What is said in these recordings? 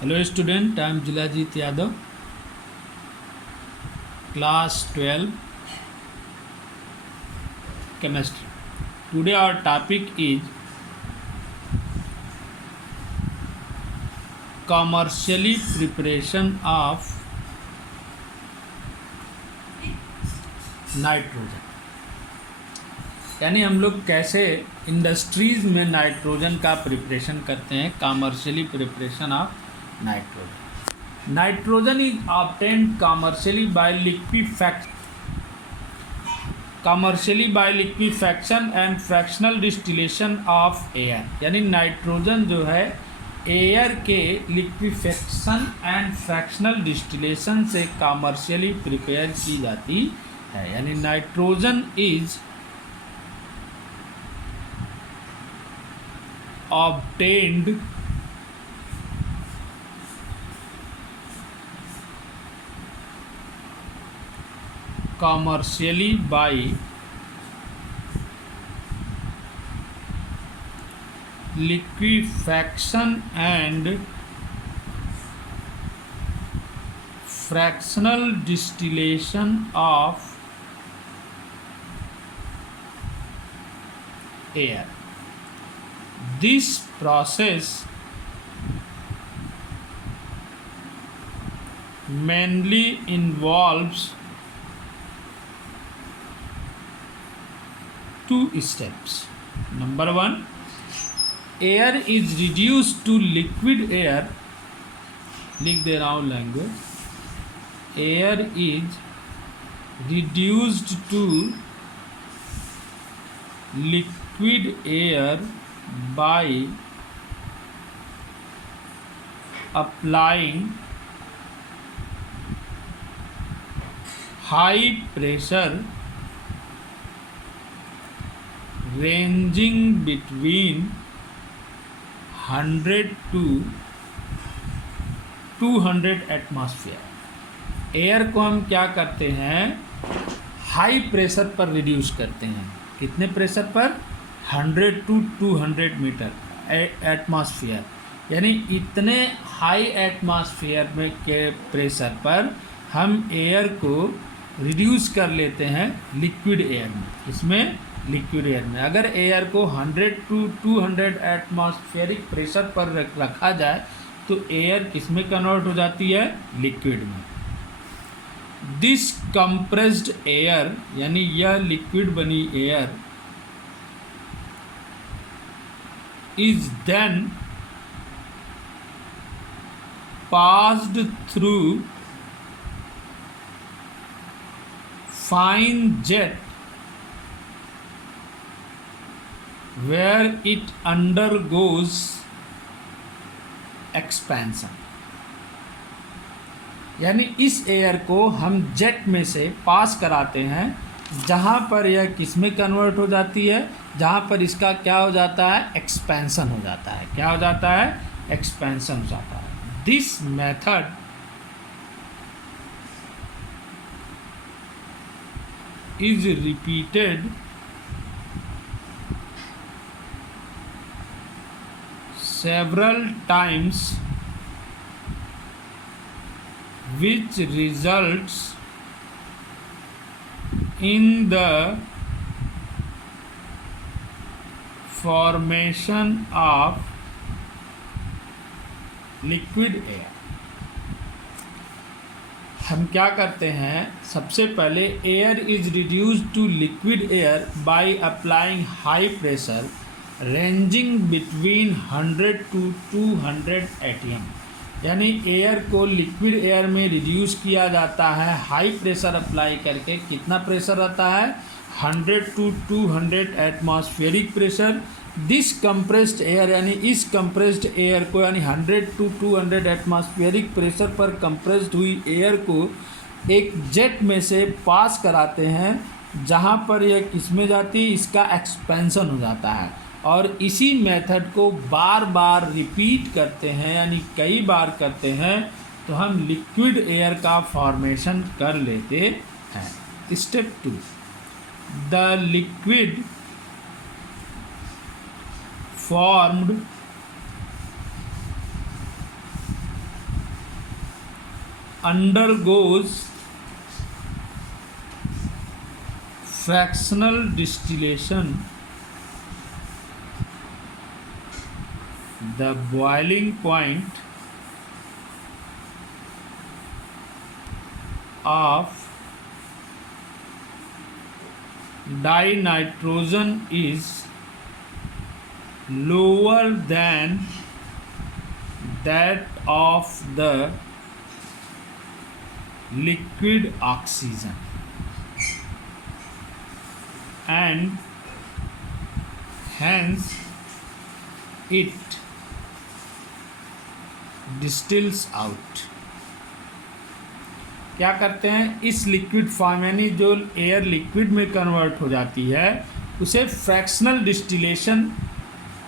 Hello student, I am Jilajit Yadav, class 12 chemistry. Today our topic is commercially preparation of nitrogen, यानी हम लोग कैसे industries में nitrogen का प्रिपरेशन करते हैं. Commercially preparation of nitrogen. Nitrogen is obtained commercially by liquefaction and fractional distillation of air. यानी nitrogen जो है एयर के लिक्विफैक्शन एंड फ्रैक्शनल डिस्टिलेशन से कमर्शियली प्रिपेयर की जाती है. यानी nitrogen is obtained commercially by liquefaction and fractional distillation of air. This process mainly involves two steps. Number one, air is reduced to liquid air. लिख दे रहा हूँ language. Air is reduced to liquid air by applying high pressure ranging between 100 to 200 atmosphere. Air को हम क्या करते हैं, high pressure पर reduce करते हैं. कितने प्रेशर पर? 100 to 200 मीटर एटमॉस्फेयर. यानी इतने हाई एटमॉस्फेयर में के प्रेशर पर हम एयर को रिड्यूस कर लेते हैं लिक्विड एयर में. इसमें लिक्विड एयर में अगर एयर को 100 to 200 एटमॉस्फेरिक प्रेशर पर रखा जाए तो एयर किस में कन्वर्ट हो जाती है? लिक्विड में. दिस कंप्रेस्ड एयर, यानी यह लिक्विड बनी air is then passed through fine jet where it undergoes expansion. यानी इस एयर को हम जेट में से पास कराते हैं जहाँ पर यह किस में कन्वर्ट हो जाती है, जहाँ पर इसका क्या हो जाता है? एक्सपेंशन हो जाता है. क्या हो जाता है? एक्सपेंशन हो जाता है. This method is repeated several times which results in the formation of liquid air. हम क्या करते हैं, सबसे पहले air is reduced to liquid air by applying high pressure ranging between 100 to 200 atm. यानी एयर को लिक्विड एयर में reduce किया जाता है हाई प्रेशर अप्लाई करके. कितना प्रेशर रहता है? 100 to 200 atmospheric pressure. This compressed air, यानी इस कंप्रेस्ड एयर को, यानी 100 to 200 एटमॉस्फेरिक प्रेशर पर कंप्रेस्ड हुई एयर को एक जेट में से पास कराते हैं जहाँ पर यह किस में जाती है? इसका एक्सपेंशन हो जाता है. और इसी मेथड को बार बार रिपीट करते हैं, यानी कई बार करते हैं तो हम लिक्विड एयर का फॉर्मेशन कर लेते हैं. Step 2, the liquid formed undergoes fractional distillation, the boiling point of dinitrogen is lower than that of the liquid oxygen, and hence it distills out. क्या करते हैं, इस लिक्विड फॉर्म यानी जो एयर लिक्विड में कन्वर्ट हो जाती है उसे फ्रैक्शनल डिस्टिलेशन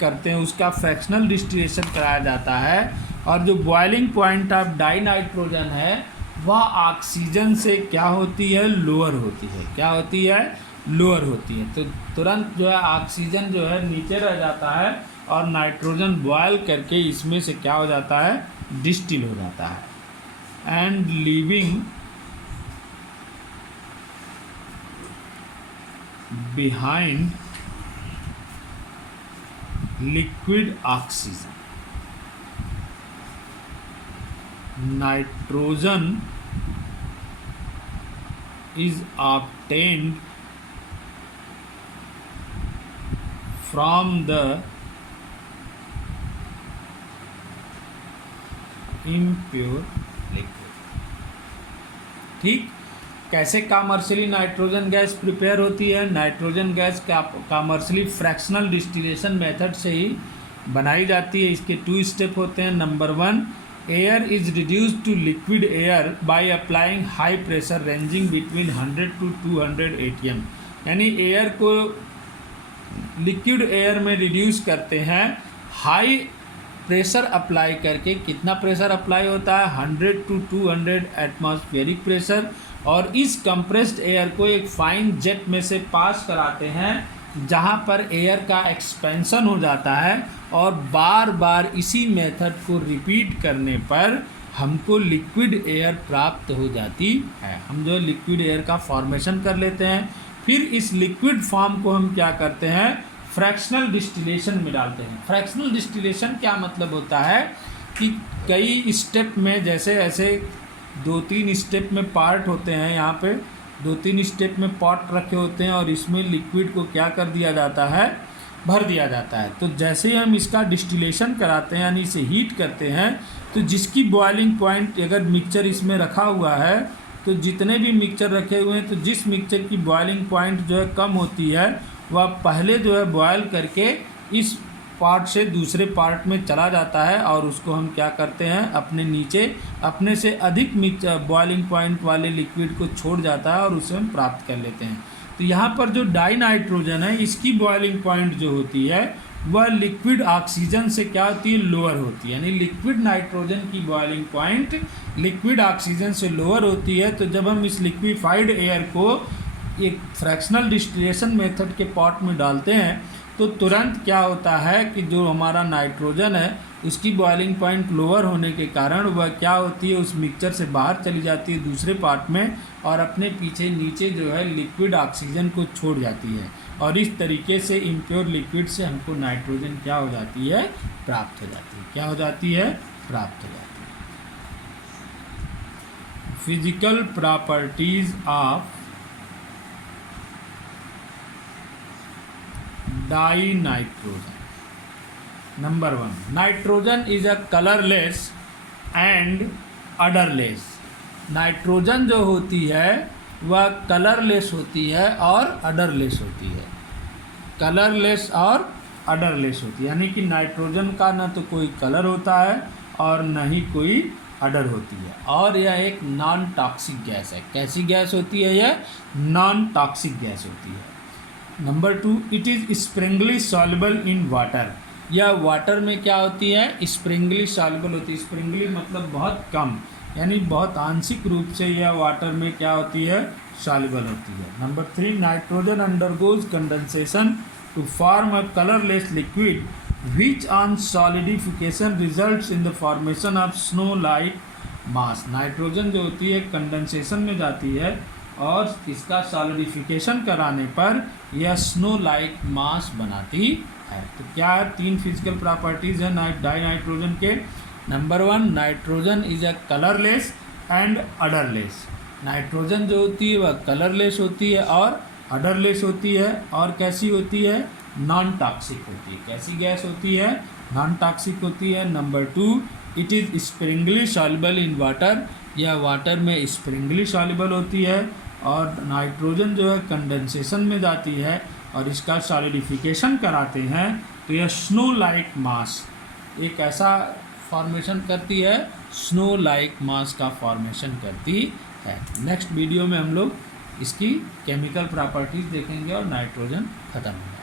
करते हैं, उसका फ्रैक्शनल डिस्टिलेशन कराया जाता है। और जो बॉइलिंग पॉइंट ऑफ डाइनाइट्रोजन है वह ऑक्सीजन से क्या होती है, लोअर होती है। क्या होती है, लोअर होती है। तो तुरंत जो है ऑक्सीजन जो है नीचे रह जाता है और नाइट्रोजन बॉयल करके इसमें से क्या हो जाता है, डिस्टिल हो जाता है। And leaving behind liquid oxygen, nitrogen is obtained from the impure liquid। ठीक, कैसे कमर्शियली नाइट्रोजन गैस प्रिपेयर होती है? Nitrogen gas commercially fractional distillation method से ही बनाई जाती है। इसके 2 स्टेप होते हैं। Number 1, air is reduced to liquid air by applying high pressure ranging between 100 to 200 atm, यानी एयर को लिक्विड एयर में रिड्यूस करते हैं हाई प्रेशर अप्लाई करके। कितना प्रेशर अप्लाई होता है, 100 to 200 एटमॉस्फेरिक प्रेशर। और इस कंप्रेस्ड एयर को एक फाइन जेट में से पास कराते हैं जहां पर एयर का एक्सपेंशन हो जाता है, और बार बार इसी मेथड को रिपीट करने पर हमको लिक्विड एयर प्राप्त हो जाती है। हम जो लिक्विड एयर का फॉर्मेशन कर लेते हैं, फिर इस लिक्विड फॉर्म को हम क्या करते हैं, फ्रैक्शनल डिस्टिलेशन में डालते हैं। फ्रैक्शनल डिस्टिलेशन क्या मतलब होता है कि कई स्टेप में, जैसे ऐसे 2-3 स्टेप में पार्ट होते हैं, यहाँ पे 2-3 स्टेप में पॉट रखे होते हैं और इसमें लिक्विड को क्या कर दिया जाता है, भर दिया जाता है। तो जैसे ही हम इसका डिस्टिलेशन कराते हैं यानी इसे हीट करते हैं, तो जिसकी बॉइलिंग पॉइंट, अगर मिक्सचर इसमें रखा हुआ है तो जितने भी मिक्सचर रखे हुए हैं, तो जिस मिक्सचर की बॉइलिंग पॉइंट जो है कम होती है वह पहले जो है बॉयल करके इस पार्ट से दूसरे पार्ट में चला जाता है, और उसको हम क्या करते हैं, अपने नीचे अपने से अधिक बॉइलिंग पॉइंट वाले लिक्विड को छोड़ जाता है और उसे हम प्राप्त कर लेते हैं। तो यहाँ पर जो डाइनाइट्रोजन है इसकी बॉइलिंग पॉइंट जो होती है वह लिक्विड ऑक्सीजन से क्या होती है, लोअर होती है। यानी लिक्विड नाइट्रोजन की बॉइलिंग पॉइंट लिक्विड ऑक्सीजन से लोअर होती है। तो जब हम इस लिक्विफाइड एयर को एक फ्रैक्शनल डिस्टिलेशन मेथड के पॉट में डालते हैं, तो तुरंत क्या होता है कि जो हमारा नाइट्रोजन है उसकी बॉइलिंग पॉइंट लोअर होने के कारण वह क्या होती है, उस मिक्सचर से बाहर चली जाती है दूसरे पार्ट में, और अपने पीछे नीचे जो है लिक्विड ऑक्सीजन को छोड़ जाती है। और इस तरीके से इम्प्योर लिक्विड से हमको नाइट्रोजन क्या हो जाती है, प्राप्त हो जाती है। क्या हो जाती है, प्राप्त हो जाती है। Physical properties of dinitrogen. Number 1, nitrogen is a colourless and odourless. Nitrogen जो होती है वह कलरलेस होती है और अडरलेस होती है। कलरलेस और अडरलेस होती है, यानी कि नाइट्रोजन का न तो कोई कलर होता है और न ही कोई अडर होती है, और यह एक नॉन टॉक्सिक गैस है। कैसी गैस होती है यह? नॉन टॉक्सिक गैस होती है। Number 2, it is Sprüngli soluble in water. यह वाटर में क्या होती है, स्प्रिंगली सॉल्युबल होती है। स्प्रिंगली मतलब बहुत कम, यानी बहुत आंशिक रूप से यह वाटर में क्या होती है, सॉल्युबल होती है। Number 3, nitrogen undergoes condensation to form a colourless liquid which on solidification results in the formation of snow like mass. Nitrogen जो होती है कंडेंसेशन में जाती है और इसका सॉलिडिफिकेशन कराने पर यह स्नो लाइक मास बनाती है। तो क्या है, 3 फिजिकल प्रॉपर्टीज़ हैं डाई नाइट्रोजन के। Number 1, nitrogen is a colourless and odourless. Nitrogen जो होती है वह कलरलेस होती है और अडरलेस होती है, और कैसी होती है, नॉन टॉक्सिक होती है। कैसी गैस होती है, नॉन टॉक्सिक होती है। Number 2, it is Sprüngli soluble in water. यह वाटर में स्प्रिंगली सॉल्युबल होती है। और नाइट्रोजन जो है कंडेंसेशन में जाती है और इसका सॉलिडिफिकेशन कराते हैं तो यह स्नो लाइक मास, एक ऐसा फॉर्मेशन करती है, स्नो लाइक मास का फॉर्मेशन करती है। नेक्स्ट वीडियो में हम लोग इसकी केमिकल प्रॉपर्टीज़ देखेंगे और नाइट्रोजन ख़त्म होगा।